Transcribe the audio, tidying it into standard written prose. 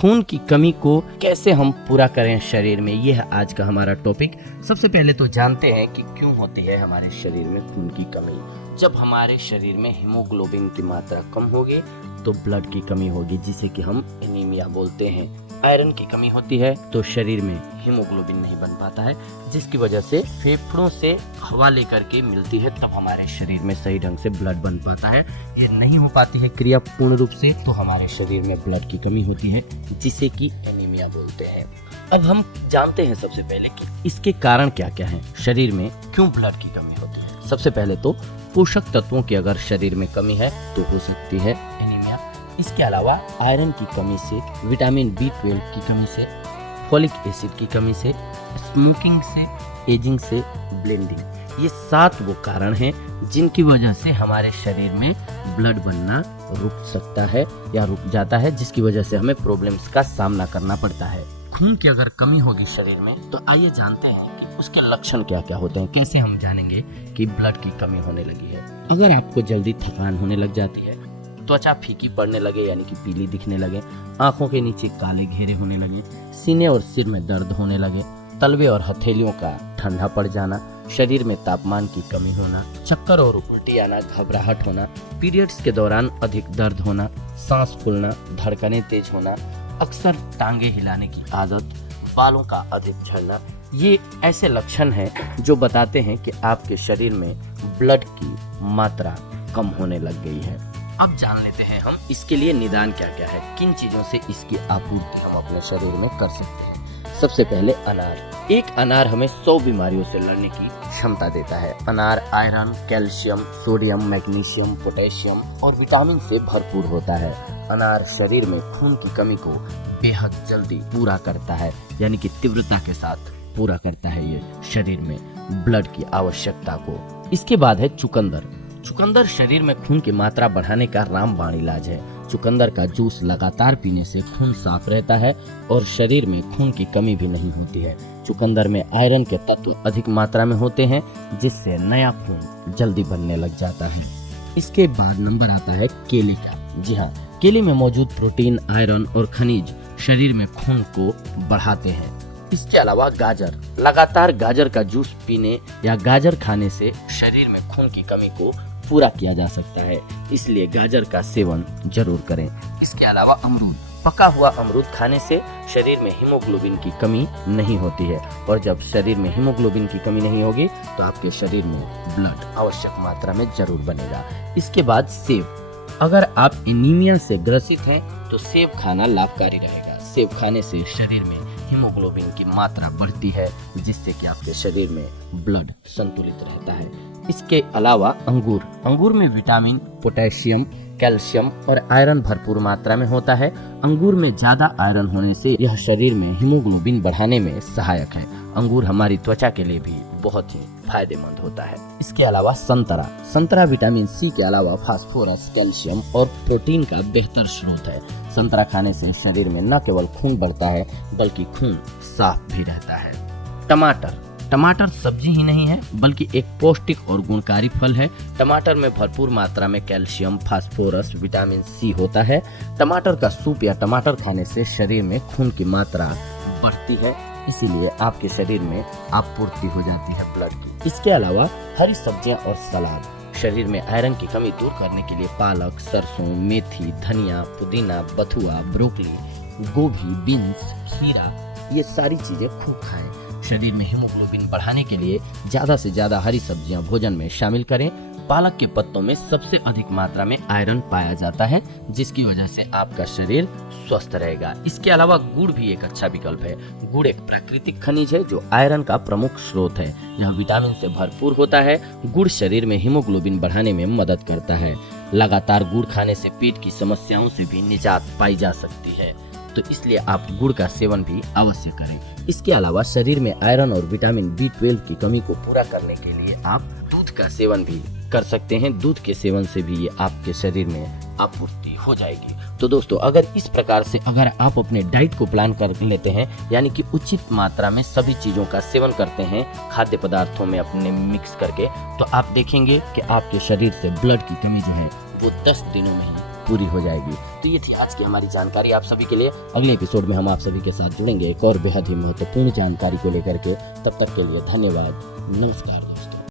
खून की कमी को कैसे हम पूरा करें शरीर में, यह है आज का हमारा टॉपिक। सबसे पहले तो जानते हैं कि क्यों होती है हमारे शरीर में खून की कमी। जब हमारे शरीर में हीमोग्लोबिन की मात्रा कम होगी तो ब्लड की कमी होगी, जिसे कि हम एनीमिया बोलते हैं। आयरन की कमी होती है तो शरीर में हीमोग्लोबिन नहीं बन पाता है, जिसकी वजह से फेफड़ों से हवा लेकर के मिलती है, तब हमारे शरीर में सही ढंग से ब्लड बन पाता है। ये नहीं हो पाती है क्रिया पूर्ण रूप से तो हमारे शरीर में ब्लड की कमी होती है, जिसे कि एनीमिया बोलते हैं। अब हम जानते हैं सबसे पहले कि इसके कारण क्या क्या हैं, शरीर में क्यों ब्लड की कमी होती है। सबसे पहले तो पोषक तत्वों की अगर शरीर में कमी है तो हो सकती है एनीमिया। इसके अलावा आयरन की कमी से, विटामिन B12 की कमी से, फोलिक एसिड की कमी से, स्मोकिंग से, एजिंग से, ब्लेंडिंग, ये 7 वो कारण हैं जिनकी वजह से हमारे शरीर में ब्लड बनना रुक सकता है या रुक जाता है, जिसकी वजह से हमें प्रॉब्लम्स का सामना करना पड़ता है। खून की अगर कमी होगी शरीर में तो आइए जानते हैं कि उसके लक्षण क्या क्या होते हैं, कैसे हम जानेंगे कि ब्लड की कमी होने लगी है। अगर आपको जल्दी थकान होने लग जाती है, त्वचा फीकी पड़ने लगे यानी कि पीली दिखने लगे, आंखों के नीचे काले घेरे होने लगे, सीने और सिर में दर्द होने लगे, तलवे और हथेलियों का ठंडा पड़ जाना, शरीर में तापमान की कमी होना, चक्कर और उल्टी आना, घबराहट होना, पीरियड्स के दौरान अधिक दर्द होना, सांस फूलना, धड़कनें तेज होना, अक्सर टांगे हिलाने की आदत, बालों का अधिक झड़ना, ये ऐसे लक्षण हैं जो बताते हैं कि आपके शरीर में ब्लड की मात्रा कम होने लग गई है। अब जान लेते हैं हम इसके लिए निदान क्या क्या है, किन चीजों से इसकी आपूर्ति हम अपने शरीर में कर सकते हैं। सबसे पहले अनार। एक अनार हमें 100 बीमारियों से लड़ने की क्षमता देता है। अनार iron, calcium, sodium, magnesium, potassium और विटामिन से भरपूर होता है। अनार शरीर में खून की कमी को बेहद जल्दी पूरा करता है, यानी कि तीव्रता के साथ पूरा करता है ये शरीर में ब्लड की आवश्यकता को। इसके बाद है चुकंदर। चुकंदर शरीर में खून की मात्रा बढ़ाने का रामबाण इलाज है। चुकंदर का जूस लगातार पीने से खून साफ रहता है और शरीर में खून की कमी भी नहीं होती है। चुकंदर में आयरन के तत्व अधिक मात्रा में होते हैं, जिससे नया खून जल्दी बनने लग जाता है। इसके बाद नंबर आता है केले का। जी हाँ, केले में मौजूद प्रोटीन, आयरन और खनिज शरीर में खून को बढ़ाते हैं। इसके अलावा गाजर। लगातार गाजर का जूस पीने या गाजर खाने से शरीर में खून की कमी को पूरा किया जा सकता है, इसलिए गाजर का सेवन जरूर करें। इसके अलावा अमरूद। पका हुआ अमरूद खाने से शरीर में हीमोग्लोबिन की कमी नहीं होती है, और जब शरीर में हीमोग्लोबिन की कमी नहीं होगी तो आपके शरीर में ब्लड आवश्यक मात्रा में जरूर बनेगा। इसके बाद सेब। अगर आप एनीमिया से ग्रसित हैं तो सेब खाना लाभकारी रहेगा। सेब खाने से शरीर में हीमोग्लोबिन की मात्रा बढ़ती है, जिससे कि आपके शरीर में ब्लड संतुलित रहता है। इसके अलावा अंगूर। अंगूर में विटामिन, पोटेशियम, कैल्शियम और आयरन भरपूर मात्रा में होता है। अंगूर में ज्यादा आयरन होने से यह शरीर में हीमोग्लोबिन बढ़ाने में सहायक है। अंगूर हमारी त्वचा के लिए भी बहुत ही फायदेमंद होता है। इसके अलावा संतरा। संतरा विटामिन C के अलावा फास्फोरस, कैल्शियम और प्रोटीन का बेहतर स्रोत है। संतरा खाने से शरीर में न केवल खून बढ़ता है बल्कि खून साफ भी रहता है। टमाटर। टमाटर सब्जी ही नहीं है बल्कि एक पौष्टिक और गुणकारी फल है। टमाटर में भरपूर मात्रा में कैल्शियम, फास्फोरस, विटामिन C होता है। टमाटर का सूप या टमाटर खाने से शरीर में खून की मात्रा बढ़ती है, इसीलिए आपके शरीर में आपूर्ति हो जाती है ब्लड की। इसके अलावा हरी सब्जियां और सलाद। शरीर में आयरन की कमी दूर करने के लिए पालक, सरसों, मेथी, धनिया, पुदीना, बथुआ, ब्रोकली, गोभी, बीन्स, खीरा, ये सारी चीजें खूब खाएं। शरीर में हीमोग्लोबिन बढ़ाने के लिए ज्यादा से ज्यादा हरी सब्जियां भोजन में शामिल करें। पालक के पत्तों में सबसे अधिक मात्रा में आयरन पाया जाता है, जिसकी वजह से आपका शरीर स्वस्थ रहेगा। इसके अलावा गुड़ भी एक अच्छा विकल्प है। गुड़ एक प्राकृतिक खनिज है जो आयरन का प्रमुख स्रोत है। यह विटामिन से भरपूर होता है। गुड़ शरीर में हीमोग्लोबिन बढ़ाने में मदद करता है। लगातार गुड़ खाने से पेट की समस्याओं से भी निजात पाई जा सकती है, तो इसलिए आप गुड़ का सेवन भी अवश्य करें। इसके अलावा शरीर में आयरन और विटामिन B12 की कमी को पूरा करने के लिए आप दूध का सेवन भी कर सकते हैं। दूध के सेवन से भी ये आपके शरीर में आपूर्ति हो जाएगी। तो दोस्तों, अगर इस प्रकार से अगर आप अपने डाइट को प्लान कर लेते हैं, यानी कि उचित मात्रा में सभी चीजों का सेवन करते हैं खाद्य पदार्थों में अपने मिक्स करके, तो आप देखेंगे कि आपके शरीर से ब्लड की कमी जो है वो 10 दिनों में ही पूरी हो जाएगी। तो ये थी आज की हमारी जानकारी आप सभी के लिए। अगले एपिसोड में हम आप सभी के साथ जुड़ेंगे एक और बेहद ही महत्वपूर्ण जानकारी को लेकर के। तब तक के लिए धन्यवाद, नमस्कार।